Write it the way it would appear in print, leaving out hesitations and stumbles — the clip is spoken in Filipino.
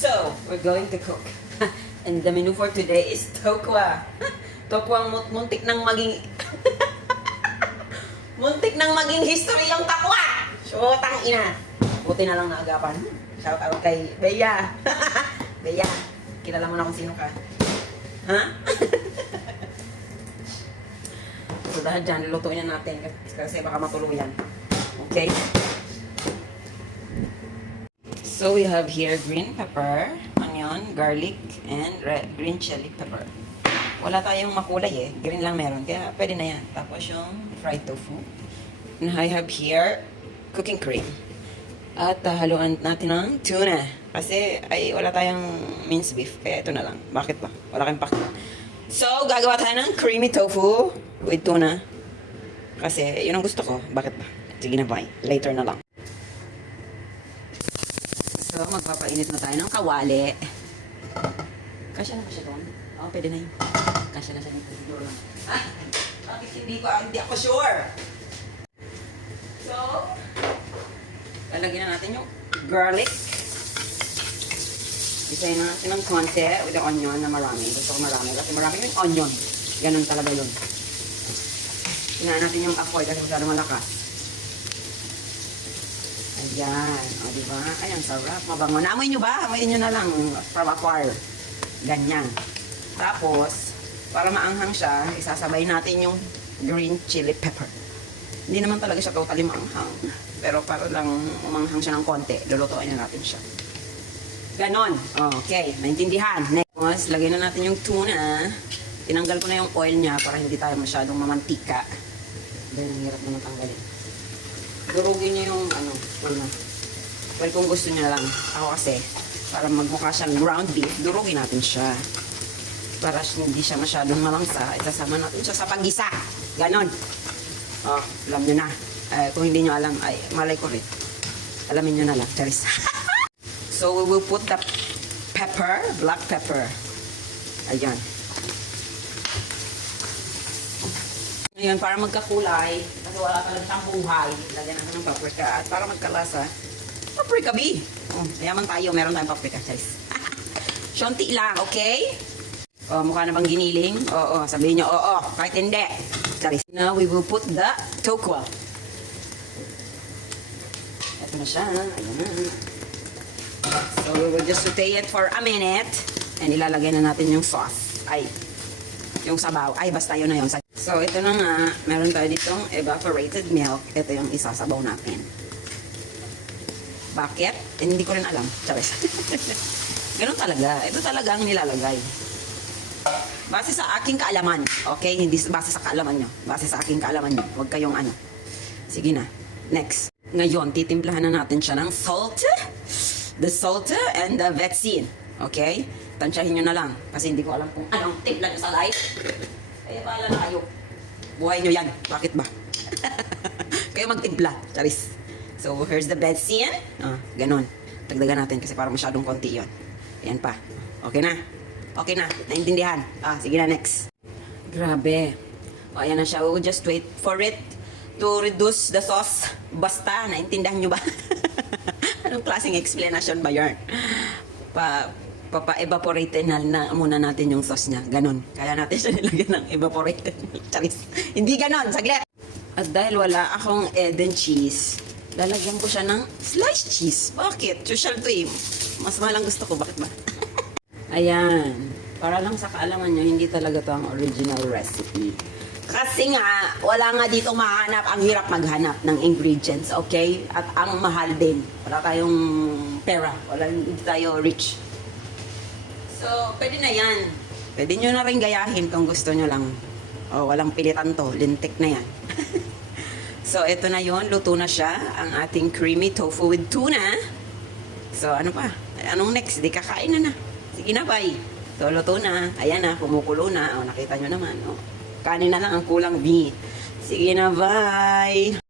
So, we're going to cook. And the menu for today is tokwa. Tokwa ang muntik nang maging... muntik nang maging history yung takwa! So, tang ina. Buti na lang naagapan. Shout out kay Bea. Bea, kilala mo na kung sino ka. Ha? So, dahil dyan, lulutuin na natin kasi baka matuluyan. Okay? So, we have here green pepper, onion, garlic, and green chili pepper. Wala tayong makulay green lang meron, kaya pwede na yan. Tapos yung fried tofu. And I have here cooking cream. At haluan natin ng tuna. Kasi ay wala tayong minced beef, kaya ito na lang. Bakit ba? Wala kayong pakit. So, gagawa tayo ng creamy tofu with tuna. Kasi yun ang gusto ko. Bakit ba? Sige na, bye. Later na lang. So, magpapainit na tayo ng kawali. Kasya na ba siya doon? Oo, pwede na yun. Kasya na siya dito. Siguro lang. Ah, bakit hindi ako sure. So, lalagyan na natin yung garlic. Isayin na natin ng konti with the onion na marami. Gusto ko marami kasi marami yung onion. Ganun talaga yun. Tingnan natin yung apoy kasi masyado malakas. Ayan. O, diba? Ayan, sarap. Mabango. Naamoy nyo ba? Amoyin nyo na lang from afar. Ganyan. Tapos, para maanghang siya, isasabay natin yung green chili pepper. Hindi naman talaga siya totally maanghang. Pero para lang umanghang siya ng konti, lulutuin na natin siya. Ganon. Okay, naintindihan. Next, lagay na natin yung tuna. Tinanggal ko na yung oil niya para hindi tayo masyadong mamantika. Dahil ang hirap naman tanggalin. Durugin niyo yung tuna. Well, kung gusto niya lang. Ako kasi, para magmukha siyang ground beef, durugin natin siya. Para hindi siya masyadong malangsa, itasama natin siya sa paggisa. Ganon. Alam nyo na. Kung hindi nyo alam, ay malay ko rin. Alamin nyo na lang. Charis. So, we will put the pepper, black pepper. Ayan. Ngayon, para magkakulay, kasi wala talaga siyang buhay, lagyan natin ng paprika. At para magkalasa, paprika B. Mayaman tayo, meron tayong paprika. Charis. Shonti lang, okay? Mukha na bang giniling? Oo, sabihin nyo, oo, kahit hindi. Charis. Now, we will put the tokwa. Ito na siya. Ayan na. So, we will just saute it for a minute. And ilalagay na natin yung sauce. Ay, yung sabaw. Ay, basta yun na yun. So, ito na nga. Meron tayo ditong evaporated milk. Ito yung isasabaw natin. Bakit? Hindi ko rin alam. Charis. Ganun talaga. Ito talaga ang nilalagay. Base sa aking kaalaman. Okay? Hindi base sa kaalaman nyo. Base sa aking kaalaman nyo. Huwag kayong ano. Sige na. Next. Ngayon, titimplahan na natin siya ng salt. The salt and the vetsin. Okay? Tansyahin nyo na lang. Kasi hindi ko alam kung anong timpla nyo sa life. Kaya bahala na kayo. Buhay nyo yan. Bakit ba? Kayo magtimpla. Charis. So, here's the vetsin. Ganon. Tagdagan natin kasi parang masyadong konti yon. Ayan pa. Okay na? Okay na. Naintindihan? Sige na, next. Grabe. Ayan na siya. We will just wait for it to reduce the sauce. Basta, naintindihan nyo ba? Anong klaseng explanation ba yun? Papa-evaporated na muna natin yung sauce niya. Ganon. Kaya natin siya nilagyan ng evaporated. Charis. Hindi ganon. Saglit. At dahil wala akong Eden cheese, lalagyan ko siya ng sliced cheese. Bakit? Social to eh. Mas malang gusto ko. Bakit ba? Ayan. Para lang sa kaalaman nyo, hindi talaga to ang original recipe. Kasi nga, wala nga dito mahanap. Ang hirap maghanap ng ingredients, okay? At ang mahal din. Wala tayong pera. Hindi tayo rich. So, pwede na yan. Pwede nyo na rin gayahin kung gusto nyo lang. Walang pilitan to. Lintik na yan. So, ito na yon. Luto na siya. Ang ating creamy tofu with tuna. So, ano pa? Anong next? Di kakain na. Sige na, bye. So, luto na. Ayan na, kumukulo na. Nakita nyo naman. Kanin na lang ang kulang B. Sige na, bye.